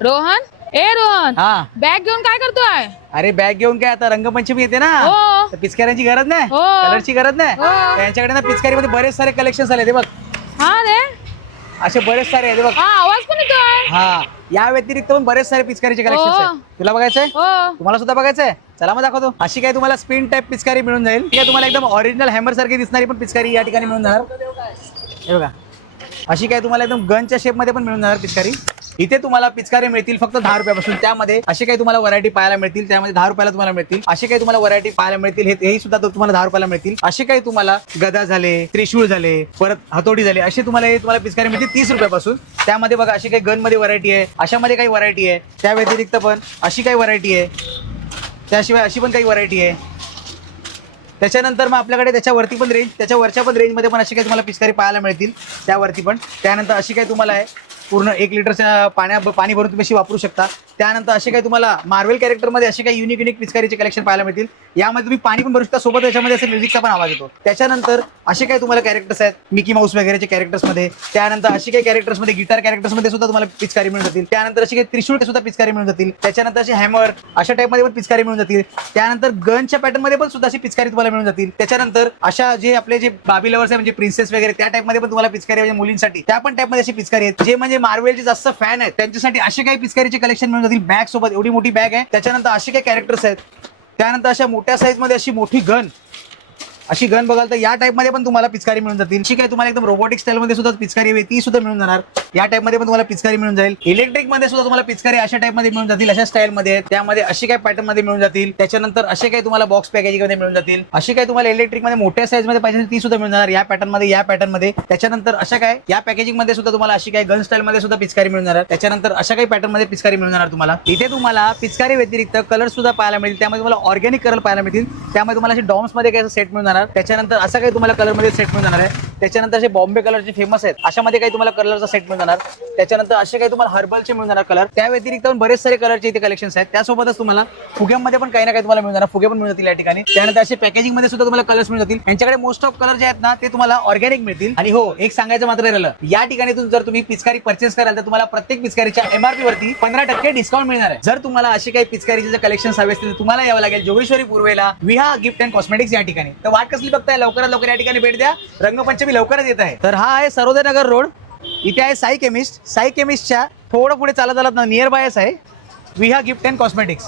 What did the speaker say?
रोहन, ए रोहन, हा. बॅग घेऊन काय करतोय? अरे बॅग घेऊन काय, आता रंगपंचमी येते ना, हो. तर पिचकाऱ्यांची गरज नाही, हो. कलरची गरज नाही. हो. त्यांच्याकडे ना पिचकारीमध्ये बरेच सारे कलेक्शन आले ते बघ, हा रे, असे बरेच सारे आहेत बघ. हा आवाज पण येतोय. हा, या व्यतिरिक्त पण बरेच सारे पिचकारीचे कलेक्शन हो. आहेत. तुला बघायचंय? हो. तुम्हाला सुद्धा बघायचंय? चला मग दाखवतो. अशी काय तुम्हाला स्पिन टाइप पिचकारी मिळून जाईल. ठीक आहे, तुम्हाला एकदम ओरिजिनल हॅमर सारखी दिसणारी पण पिचकारी या ठिकाणी मिळून जाणार. हे बघा, अशी काय तुम्हाला एकदम गनच्या शेप मध्ये पण मिळून जाणार पिचकारी. इथे तुम्हाला पिचकारी मिळतील फक्त 10 रुपयापासून. त्यामध्ये अशी काही तुम्हाला व्हरायटी पाहायला मिळतील, त्यामध्ये 10 रुपयाला तुम्हाला मिळतील. अशी काही तुम्हाला व्हरायटी पाहायला मिळतील, हेही सुद्धा तुम्हाला 10 रुपयाला मिळतील. असे काही तुम्हाला गदा झाले, त्रिशूळ झाले, परत हातोडी झाले, असे तुम्हाला पिचकारी मिळतील 30 रुपयापासून. त्यामध्ये बघा अशी काही गन मध्ये व्हरायटी आहे, अशामध्ये काही व्हरायटी आहे. त्या व्यतिरिक्त पण अशी काही व्हरायटी आहे, त्याशिवाय अशी पण काही व्हरायटी आहे. त्याच्यानंतर मग आपल्याकडे त्याच्यावरती पण रेंज, त्याच्या वरच्या पण रेंजमध्ये पण अशी काही तुम्हाला पिचकारी पाहायला मिळतील, त्यावरती पण. त्यानंतर अशी काही तुम्हाला आहे पूर्ण 1 लिटरच्या पाणी भरून तुम्ही अशी वापरू शकता. त्यानंतर असे काही तुम्हाला मार्वेल कॅरेक्टरमध्ये असे काही युनिक पिचकारीचे कलेक्शन पाहायला मिळतील. यामध्ये तुम्ही पाणी पण भरू शकता, सोबत याच्यामध्ये असे म्युझिकचा पण आवाज येतो. त्याच्यानंतर असे काही तुम्हाला कॅरेक्टर्स आहेत मिकी माऊस वगैरेचे कॅरेक्टर्समध्ये. त्यानंतर अशी काही कॅरेक्टर्समध्ये गिटार कॅरेक्टर्समध्ये सुद्धा तुम्हाला पिचकारी मिळून जातील. त्यानंतर अशी काही त्रिशूळ सुद्धा पिचकारी मिळून जातील. त्याच्यानंतर असे हॅमर अशा टाईपमध्ये पण पिचकारी मिळून जातील. त्यानंतर गनच्या पॅटर्नमध्ये पण सुद्धा अशी पिचकारी तुम्हाला मिळून जातील. त्याच्यानंतर अशा जे आपले जे बाबी लवर्स आहे म्हणजे प्रिन्सेस वगैरे त्या टाईपमध्ये पण तुम्हाला पिचकारी म्हणजे मुलींसाठी त्या पण टाईपमध्ये अशी पिचकारी आहेत. जे म्हणजे मार्वेलचे जास्त फॅन आहेत त्यांच्यासाठी असे काही पिचकारीचे कलेक्शन मिळून जातील. बॅग सोबत एवढी मोठी बॅग आहे. त्याच्यानंतर असे काही कॅरेक्टर्स आहेत. त्यानंतर अशा मोठ्या साईज मध्ये अशी मोठी गन, अशी गन बघाल तर या टाइप मध्ये पण तुम्हाला पिचकारी मिळून जातील. अशी काही तुम्हाला एकदम रोबोटिक स्टाईल मध्ये सुद्धा पिचकारी हवी ती सुद्धा मिळून जाणार. या टाइप मध्ये पण तुम्हाला पिचकारी मिळून जाईल. इलेक्ट्रिक मध्ये सुद्धा तुम्हाला पिचकारी अशा टाइप मध्ये मिळून जातील, अशा स्टाईल मध्ये. त्यामध्ये अशी काही पॅटर्न मध्ये मिळून जातील. त्याच्यानंतर असे काही तुम्हाला बॉक्स पॅकेजिंग मध्ये मिळून जातील. अशी काही तुम्हाला इलेक्ट्रिक मध्ये मोठ्या साईज मध्ये पाहिजे ती सुद्धा मिळून जाणार या पॅटर्न मध्ये, या पॅटर्न मध्ये. त्याच्यानंतर अशा काय या पॅकेजिंग मध्ये सुद्धा तुम्हाला अशी काही गन स्टाईल मध्ये सुद्धा पिचकारी मिळून जाणार. त्याच्यानंतर अशा काही पॅटर्न मध्ये पिचकारी मिळून जाणार तुम्हाला. इथे तुम्हाला पिचकारी व्यतिरिक्त कलर सुद्धा पाहायला मिळतील. त्यामध्ये तुम्हाला ऑर्गॅनिक कलर पाहायला मिळतील. त्यामध्ये तुम्हाला असे डॉम्स मध्ये काही सेट मिळून जाणार. त्याच्यानंतर असं काही तुम्हाला कलर मध्ये सेट मिळून जाणार आहे. त्याच्यानंतर असे बॉम्बे कलरचे फेमस आहेत अशामध्ये काही तुम्हाला कलरचा सेट मिळून जाणार. त्याच्यानंतर असे काही तुम्हाला हर्बलचे मिळून जाणार कलर. त्या व्यतिरिक्त पण बरेच सारे कलरचे इथे कलेक्शन्स आहेत. त्यासोबतच तुम्हाला फुग्यांमध्ये पण काही ना काही तुम्हाला मिळून जाणार, फुगे पण मिळून जातील या ठिकाणी. त्यानंतर असे पॅकेजिंग मध्ये सुद्धा तुम्हाला कलर्स मिळून जातील. यांच्याकडे मोस्ट ऑफ कलर जे आहेत ना ते तुम्हाला ऑर्गॅनिक मिळतील. आणि हो, एक सांगायचं मात्र राहिलं, या ठिकाणी जर तुम्ही पिचकारी परचेस कराल तर तुम्हाला प्रत्येक पिचकारीच्या MRP वरती 15% डिस्काउंट मिळणार आहे. जर तुम्हाला अशी काही पिचकारीचे कलेक्शन हवे असतील तर तुम्हाला यावं लागेल जोगेश्वरी पूर्वेला विहा गिफ्ट अँड कॉस्मेटिक्स या ठिकाणी. तर वाट कसली बघताय, लवकरात लवकर या ठिकाणी भेट द्या. रंगपंचमी लवकरच येत आहे. तर हा आहे सरोदय नगर रोड. इथे आहे साई केमिस्ट. साई केमिस्टच्या थोडं पुढे चालत नियर बायच आहे विहा गिफ्ट अँड कॉस्मेटिक्स.